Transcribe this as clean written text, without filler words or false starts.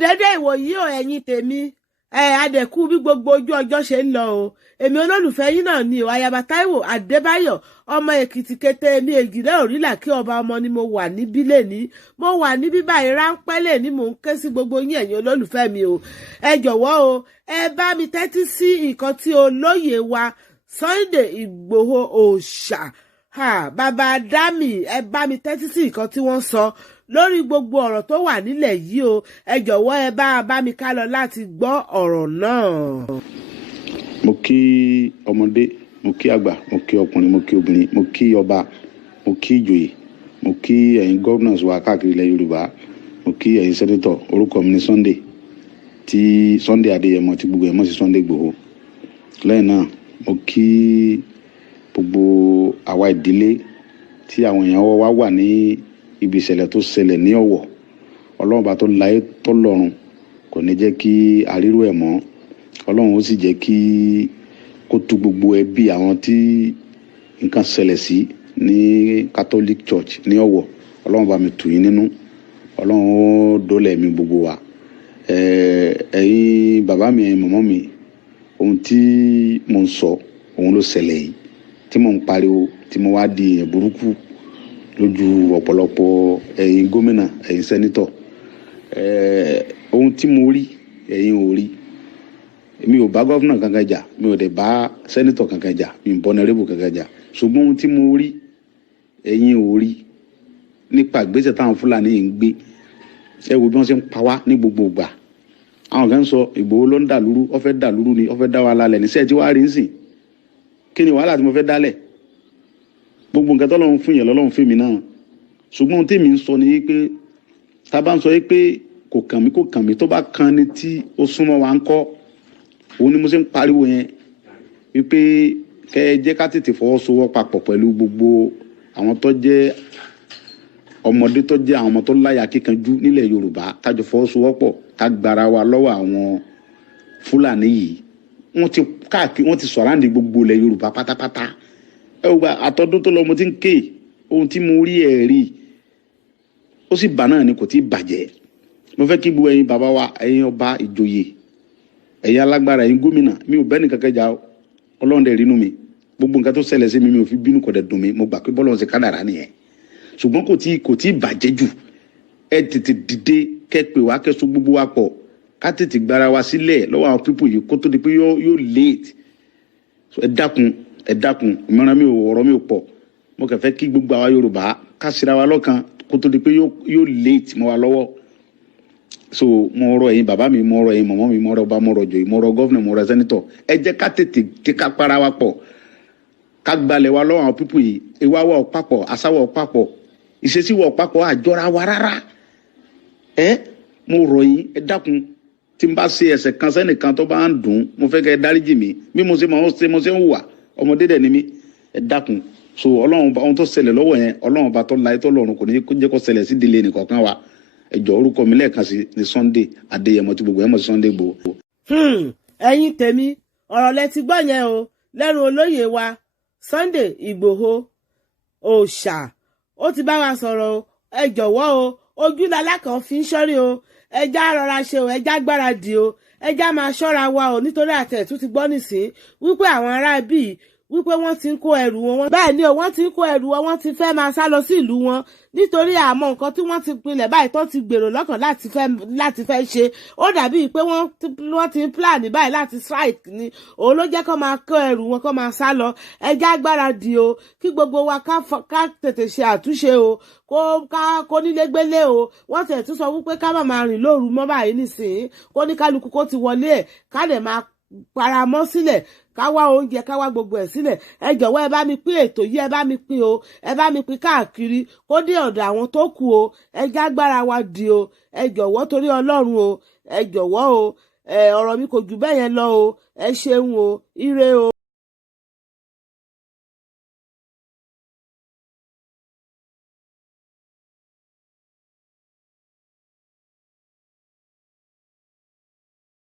dédé ìwòyí o ẹ̀yin tèmi adẹ̀kú bí gbogbo ojú ọjọ́ ṣe ń lọ o èmi olólùfẹ́ yín náà ni o ayaba Táíwò Adébáyọ̀ ọmọ Èkìtì kété èmi ègìdá òrìlà kí ọba ọmọ ni mo wà níbí lẹ́ni mo wà níbí báyìí ráńpẹ́ lẹ́ni mò ń ké sí gbogbo yín ẹ̀yin olólùfẹ́ mi o ẹ jọ̀wọ́ o ẹ bá mi tẹ́tí sí nǹkan tí olóyè wa Sunday Igboho òòṣà bàbá Dámì ẹ bá mi tẹ́tí sí nǹkan tí wọ́n sọ lórí gbogbo ọ̀rọ̀ tó wà nílẹ̀ yìí o ẹ jọ̀wọ́ ẹ bá mi ká lọ láti gbọ́ ọ̀rọ̀ náà. mo kí ọmọdé mo kí àgbà mo kí ọkùnrin mo kí obìnrin mo kí ọba mo kí ìjòyè mo kí ẹ̀yin governors wa káàkiri ilẹ̀ Yorùbá mo kí ẹ̀yin senator orúkọ mi ní Sunday Adeyemo tí gbogbo ẹ̀ mọ̀ sí Sunday Igboho lẹ́yìn náà mo kí gbogbo àwa ìdílé tí àwọn èèyàn wa wà ní ibi ìṣẹ̀lẹ̀ tó ṣẹlẹ̀ ní Ọ̀wọ̀ Ọlọ́run bá tó láyé tó lọ́run kò ní jẹ́ kí àrírò ẹ̀ mọ́ Ọlọ́run ó sì jẹ́ kí kó tú gbogbo ẹbí àwọn tí nǹkan ṣẹlẹ̀ sí ní Catholic Church ní Ọ̀wọ̀ Ọlọ́run bá mi tù yín nínú Ọlọ́run ó dólẹ̀ mi gbogbo wa ẹ̀yin bàbá mi ẹ̀yin mọ̀mọ́ mi ohun tí mo ń sọ òun ló ṣẹlẹ̀ yìí tí mo ń pariwo tí mo wá di èèyàn burúkú lójú ọ̀pọ̀lọpọ̀ ẹ̀yin gómìnà ẹ̀yin sẹ́nítọ̀ ohun tí mo rí ẹ̀yin ò rí mi ò bá gọ́fúnà kankan jà mi ò dẹ̀ bá sẹ́nítọ̀ kankan jà mi ò bọ́ nẹ́rẹ́bù kankan jà ṣùgbọ́n ohun tí mo rí ẹ̀yin ò rí nípa ìgbésẹ̀ táwọn Fúlàní yìí ń gbé ẹ wo bí wọ́n ṣe ń pa wá ní gbogbo ìgbà àwọn kan sọ Ìgbòho ló ń dàlúrú ó fẹ́ dàlúrú ni ó fẹ́ dá wa lálẹ́ níṣẹ́ tí wàá rí nsìn kí ni wàhálà tí mo fẹ́ dálẹ̀ gbogbo nǹkan tọ́lọ́run fún yẹn lọ́lọ́run fún mi náà ṣùgbọ́n ohun tí mi ń sọ ni pé tá a bá ń sọ pé kò kàn mí tó bá kan ni tí ó súnmọ́ wa ń kọ́ òun ni mo ṣe ń pariwo yẹn wípé kẹ́ ẹ jẹ́ ká tètè fọwọ́sowọ́ papọ̀ pẹ̀lú gbogbo àwọn tó jẹ́ ọmọdé tó jẹ́ àwọn ọmọ tó láyà kíkanjú nílẹ̀ Yorùbá kájọ fọwọ́sowọ́pọ̀ ká gbára wa lọ́wọ́ àwọn Fúlàní yìí wọ́n ti sọ̀ráǹdì gbogbo ilẹ̀ Yorùbá pátápátá gba àtọ́dún tó lọ mo ti ń ké ohun tí mo rí ẹ̀ rí ó sì bà náà ni kò tí ì bàjẹ́ mo fẹ́ kí gbogbo ẹ̀yin bàbá wa ẹ̀yin ọba ìjòyè ẹ̀yin alágbára ẹ̀yin gómìnà mi ò bẹ́ẹ̀ ní kankan jà Ọlọ́run dẹ̀ rínú mi gbogbo nǹkan tó ṣẹlẹ̀ sí mi ò fi bínú kò dẹ̀ dùn mí mo gbà pé bọ́lọ́run ṣe kádàrá nìyẹn ṣùgbọ́n kò tí ì bàjẹ́ jù ẹ tètè dìde kẹ́ pè wá kẹ́ so gbogbo wa pọ̀ ká tètè gbára wa sílẹ̀ lọ́wọ́ àwọn pípò yìí kó tó di pé yóò late ẹ dákun ìmọ̀ràn mi ò ọ̀rọ̀ mi ò pọ̀ mo kàn fẹ́ kí gbogbo àwa Yorùbá ká ṣera wa lọ́kan kó tó di pé yóò late mọ́ wa lọ́wọ́ so mo rọ̀ ẹ̀yin bàbá mi mo rọ̀ ẹ̀yin mọ̀mọ́ mi mo rọ̀ ọba mo rọ̀ jòyè mo rọ̀ gọ́fìnà mo rọ̀ sẹ́nitọ̀ ẹ jẹ́ ká tètè ké ká para wa pọ̀ ká gbalẹ̀ wa lọ́wọ́ àwọn pípò yìí ìwà wa ò papọ̀ àṣà wa ò papọ̀ ìṣesí wa ò papọ̀ àjọra wa rárá mo rọ̀ yín ẹ dákun tí n bá ṣe ẹ̀ṣẹ̀ kan sẹ́nìkan tó bá ń dùn mo fẹ́ kẹ́ ẹ dáríjì mi bí mo ṣe ń hùwà ọmọdé dẹ̀ ni mí ẹ dákun so Ọlọ́run ohun tó ṣẹlẹ̀ lọ́wọ́ yẹn Ọlọ́run bá tó láyé tó lọ́run kò ní jẹ́ kó ṣẹlẹ̀ sí ìdílé nìkọ̀ọ̀kan wa ẹjọ́ orúkọ mi lẹ́ẹ̀kan sí ní Sunday Adeyemo tí gbogbo ẹ̀ mọ̀ sí Sunday Igboho. ẹ̀yin tèmi ọ̀rọ̀ lẹ ti gbọ́ yẹn o lẹ́nu olóyè wa Sunday Igboho òòṣà ó ti bá wa sọ̀rọ̀ o ẹ jọ̀wọ́ o ojú lalákan fi ń ṣọ́rí o ẹjá rọra ṣe o ẹjá gbáradì o ẹjá máa ṣọ́ra wa o nítorí àtẹ̀tún ti gbọ́ nísìn wípé àwọn ará bíi wípé wọ́n ti ń kó ẹrù wọn bẹ́ẹ̀ ni o wọ́n ti ń kó ẹrù wọn wọ́n ti fẹ́ máa sá lọ sí ìlú wọn nítorí àmọ́ nǹkan tí wọ́n ti pinlẹ̀ báyìí tó ti gbèrò lọ́kàn láti fẹ́ ṣe ó dàbí pé wọ́n ti ń plan báyìí láti strike ni òun ló jẹ́ kó máa kó ẹrù wọn kó máa sá lọ ẹjá gbáradì o kí gbogbo wa ká tètè ṣe àtúnṣe o kó nílé gbélé o wọ́n tẹ̀ tún sọ wípé ká má máa rìn lóru mọ́ báyìí nísìnyí kó ní kálukú kó ti wọlé ẹ̀ ká lè máa paramọ́ sílẹ̀ ká wá oúnjẹ ká wá gbogbo ẹ̀ sílẹ̀ ẹ jọ̀wọ́ ẹ bá mi pín ètò yìí ẹ bá mi pín o ẹ bá mi pín káàkiri kó dé ọ̀dọ̀ àwọn tó kù o ẹ jágbára wa di o ẹ jọ̀wọ́ torí Ọlọ́run o ẹ jọ̀wọ́ o ọ̀rọ̀ mi kò jù bẹ́ẹ̀ yẹn lọ o ẹ ṣeun o ire o.